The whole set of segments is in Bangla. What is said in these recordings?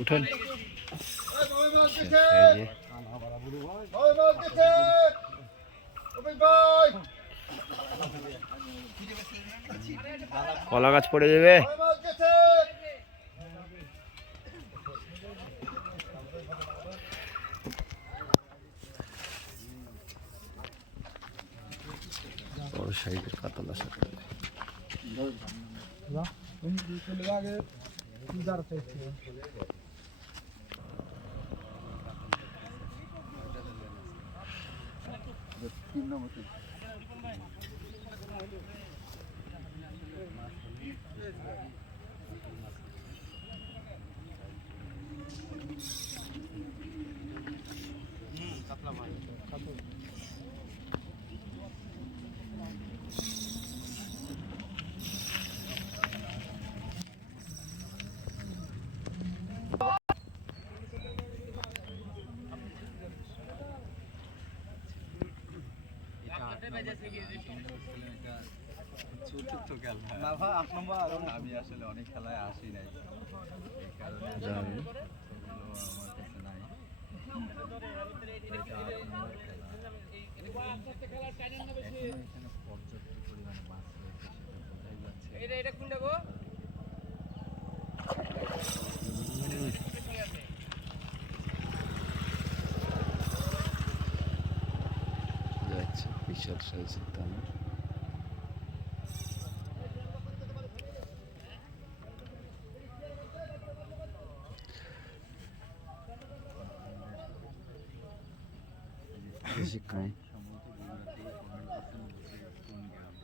উঠেন। কলা গাছ পড়ে যাবে। বড় সাইজের কাতল আছে। আমি আসলে অনেক খেলায় আসি নাই, এই কারণে পর্যাপ্ত পরিমাণে মাছ রয়েছে সেটা বোঝাই যাচ্ছে। বিশাল সাইজের দানা।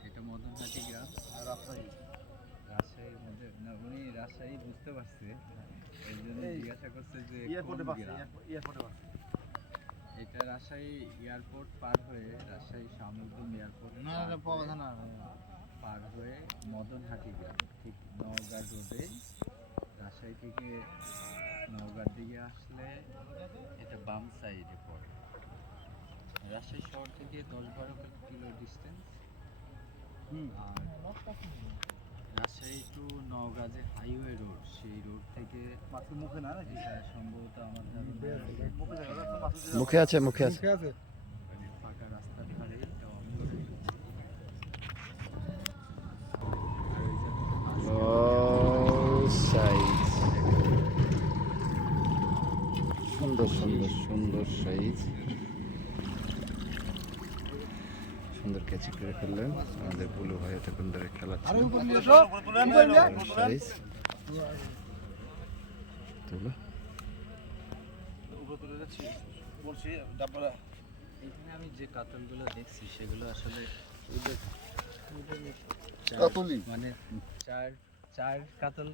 এটা মদনহাটি গ্রাম, রাজশাহীর মধ্যে না, উনি রাজশাহী বুঝতে পারছে, এই জন্য জিজ্ঞাসা করছে যে এটা রাজশাহী এয়ারপোর্ট পার হয়ে, রাজশাহী শামুদ্দিন এয়ারপোর্ট পার হয়ে মদনহাটি গ্রাম, ঠিক নওগাঁ রোডে। রাজশাহী থেকে নওগাঁর দিকে আসলে এটা বাম সাইডে পড়ে। রাজশাহী শহর থেকে 10-12 কিলো ডিস্টেন্স। আর রাজশাহী টু নওগাঁ যে হাইওয়ে রোড, সেই রোড থেকে মুখে না, সম্ভবত আমার মুখে আছে, মুখে আছে। মানে ফাঁকা রাস্তার ধারে সাইজ সুন্দর সুন্দর সুন্দর সাইজ, সুন্দর ক্যাচি করে ফেললেন আমাদের বুলু ভাই। এতক্ষণ ধরে খেলাচ্ছে। সাইজ তুলো। এখানে আমি যে কাতলগুলো দেখছি সেগুলো আসলে মানে চার কাতল